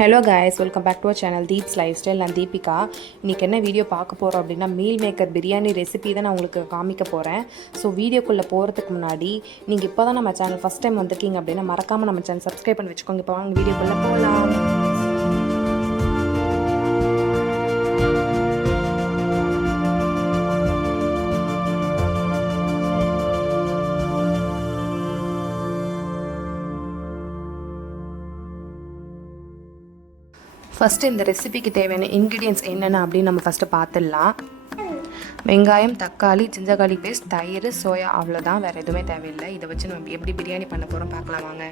Hello guys, welcome back to our channel Deeps lifestyle. நான் தீபிகா. இன்றைக்கி என்ன வீடியோ பார்க்க போகிறோம் அப்படின்னா, மீல் மேக்கர் பிரியாணி ரெசிபி தான் நான் உங்களுக்கு காமிக்க போகிறேன். ஸோ வீடியோக்குள்ளே போகிறதுக்கு முன்னாடி நீங்கள் இப்போ தான் நம்ம சேனல் ஃபஸ்ட் டைம் வந்திருக்கீங்க அப்படின்னா மறக்காமல் நம்ம சேனல் சப்ஸ்கிரைப் பண்ணி வச்சுக்கோங்க. இப்போ வாங்க வீடியோக்குள்ளே போகலாம். ஃபஸ்ட்டு இந்த ரெசிபிக்கு தேவையான இன்க்ரீடியன்ட்ஸ் என்னென்ன அப்படின்னு நம்ம ஃபஸ்ட்டு பார்த்துடலாம். வெங்காயம், தக்காளி, ஜிஞ்சர் கார்லிக் பேஸ்ட், தயிர், சோயா, அவ்வளோதான். வேறு எதுவுமே தேவையில்லை. இதை வச்சு நம்ம எப்படி பிரியாணி பண்ண போகிறோம் பார்க்கலாம் வாங்க.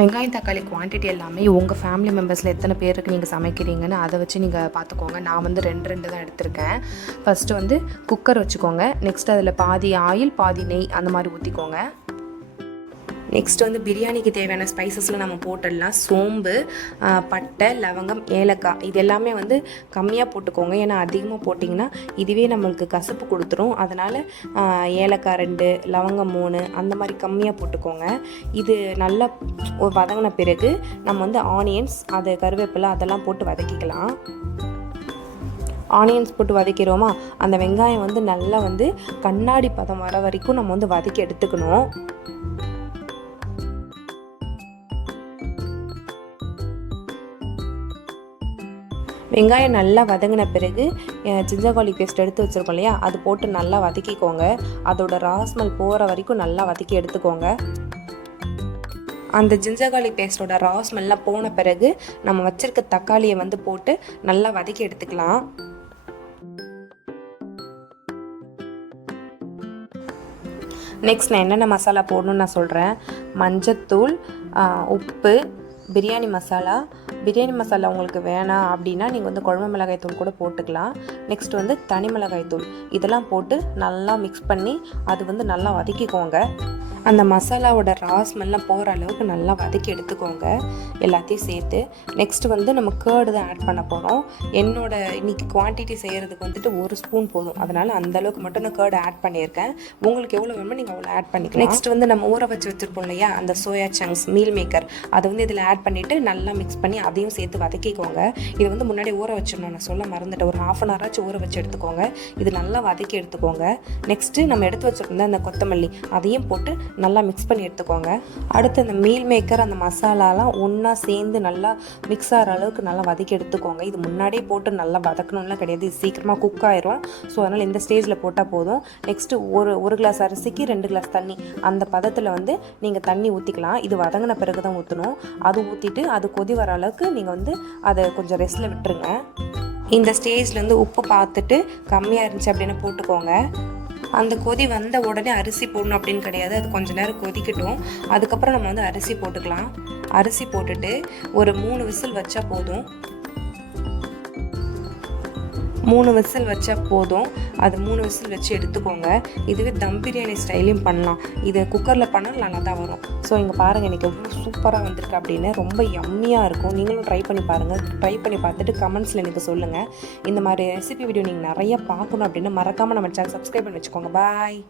வெங்காயம் தக்காளி குவான்டிட்டி எல்லாமே உங்கள் ஃபேமிலி மெம்பர்ஸில் எத்தனை பேருக்கு நீங்கள் சமைக்கிறீங்கன்னு அதை வச்சு நீங்கள் பார்த்துக்கோங்க. நான் வந்து ரெண்டு தான் எடுத்திருக்கேன். ஃபஸ்ட்டு வந்து குக்கர் வச்சுக்கோங்க. நெக்ஸ்ட் அதில் பாதி ஆயில் பாதி நெய் அந்த மாதிரி ஊற்றிக்கோங்க. நெக்ஸ்ட் வந்து பிரியாணிக்கு தேவையான ஸ்பைசஸில் நம்ம போட்டுடலாம். சோம்பு, பட்டை, லவங்கம், ஏலக்காய் இது எல்லாமே வந்து கம்மியாக போட்டுக்கோங்க. ஏன்னா அதிகமாக போட்டிங்கன்னா இதுவே நம்மளுக்கு கசப்பு கொடுத்துரும். அதனால் ஏலக்காய் 2, லவங்கம் 3 அந்த மாதிரி கம்மியாக போட்டுக்கோங்க. இது நல்லா வதங்கின பிறகு நம்ம வந்து ஆனியன்ஸ், அது கருவேப்பிலை அதெல்லாம் போட்டு வதக்கிக்கலாம். ஆனியன்ஸ் போட்டு வதக்கிறோமா, அந்த வெங்காயம் வந்து நல்லா வந்து கண்ணாடி பதம் வர வரைக்கும் நம்ம வந்து வதக்கி எடுத்துக்கணும். வெங்காயம் நல்லா வதங்கின பிறகு ஜிஞ்சர் கார்லிக் பேஸ்ட் எடுத்து வச்சுருக்கோம் இல்லையா, அது போட்டு நல்லா வதக்கிக்கோங்க. அதோட ராஸ்மெல் போகிற வரைக்கும் நல்லா வதக்கி எடுத்துக்கோங்க. அந்த ஜிஞ்சர் கார்லிக் பேஸ்ட்டோட ராஸ்மெல்லாம் போன பிறகு நம்ம வச்சுருக்க தக்காளியை வந்து போட்டு நல்லா வதக்கி எடுத்துக்கலாம். நெக்ஸ்ட் நான் என்னென்ன மசாலா போடணும்னு நான் சொல்கிறேன். மஞ்சத்தூள், உப்பு, பிரியாணி மசாலா உங்களுக்கு வேணாம் அப்படின்னா நீங்கள் வந்து குழம்பு மிளகாய் தூள் கூட போட்டுக்கலாம். நெக்ஸ்ட் வந்து தனி மிளகாய் தூள் இதெல்லாம் போட்டு நல்லா மிக்ஸ் பண்ணி அது வந்து நல்லா வதக்கிக்கோங்க. அந்த மசாலாவோட ராஸ்மெல்லாம் போகிற அளவுக்கு நல்லா வதக்கி எடுத்துக்கோங்க எல்லாத்தையும் சேர்த்து. நெக்ஸ்ட் வந்து நம்ம கேர்டு தான் ஆட் பண்ண போகிறோம். என்னோட இன்றைக்கி குவான்டிட்டி செய்கிறதுக்கு வந்துட்டு 1 ஸ்பூன் போதும். அதனால் அந்தளவுக்கு மட்டும் நான் கேர்டு ஆட் பண்ணியிருக்கேன். உங்களுக்கு எவ்வளோ வேணுமோ நீங்கள் அவ்வளோ ஆட் பண்ணிக்கலாம். நெக்ஸ்ட் வந்து நம்ம ஊற வச்சுருப்போம் இல்லையா, அந்த சோயா சங்க்ஸ் மீல் மேக்கர் அதை வந்து இதில் ஆட் பண்ணிவிட்டு நல்லா மிக்ஸ் பண்ணி அதையும் சேர்த்து வதக்கிக்கோங்க. இது வந்து முன்னாடி ஊற வச்சிடணும், நான் சொல்ல மறந்துட்டேன். ஒரு 1/2 hour ஆச்சு ஊற வச்சு எடுத்துக்கோங்க. இது நல்லா வதக்கி எடுத்துக்கோங்க. நெக்ஸ்ட்டு நம்ம எடுத்து வச்சுருந்தோம் அந்த கொத்தமல்லி அதையும் போட்டு நல்லா மிக்ஸ் பண்ணி எடுத்துக்கோங்க. அடுத்து அந்த மீல் மேக்கர் அந்த மசாலாலாம் ஒன்றா சேர்ந்து நல்லா மிக்ஸ் ஆகிற அளவுக்கு நல்லா வதக்கி எடுத்துக்கோங்க. இது முன்னாடியே போட்டு நல்லா வதக்கணும்லாம் கிடையாது, இது சீக்கிரமாக குக் ஆயிரும். ஸோ அதனால் இந்த ஸ்டேஜில் போட்டால் போதும். நெக்ஸ்ட்டு ஒரு கிளாஸ் அரிசிக்கு 2 கிளாஸ் தண்ணி, அந்த பதத்தில் வந்து நீங்கள் தண்ணி ஊற்றிக்கலாம். இது வதங்கின பிறகு தான் ஊற்றணும். அது ஊற்றிட்டு அது கொதி வர அளவுக்கு நீங்கள் வந்து அதை கொஞ்சம் ரெஸ்ட்டில் விட்டுருங்க. இந்த ஸ்டேஜில் வந்து உப்பு பார்த்துட்டு கம்மியாக இருந்துச்சு அப்படின்னு போட்டுக்கோங்க. அந்த கொதி வந்த உடனே அரிசி போடணும் அப்படின்னு கிடையாது, அது கொஞ்சம் நேரம் கொதிக்கட்டும். அதுக்கப்புறம் நம்ம வந்து அரிசி போட்டுக்கலாம். அரிசி போட்டுட்டு ஒரு 3 விசில் வச்சா போதும். 3 விசில் வச்சா போதும். அது 3 விசில் வச்சு எடுத்துக்கோங்க. இதுவே தம் பிரியாணி ஸ்டைலையும் பண்ணலாம். இது குக்கரில் பண்ணால் நல்லா தான் வரும். ஸோ இங்கே பாருங்கள் எனக்கு எவ்வளோ சூப்பராக வந்திருக்கு அப்படின்னு. ரொம்ப யம்மியாக இருக்கும். நீங்களும் ட்ரை பண்ணி பாருங்கள். ட்ரை பண்ணி பார்த்துட்டு கமெண்ட்ஸில் எனக்கு சொல்லுங்கள். இந்த மாதிரி ரெசிபி வீடியோ நீங்கள் நிறைய பார்க்கணும் அப்படின்னா மறக்காமல் நம்ம சேனல் சப்ஸ்கிரைப் பண்ணி வச்சுக்கோங்க. பாய்.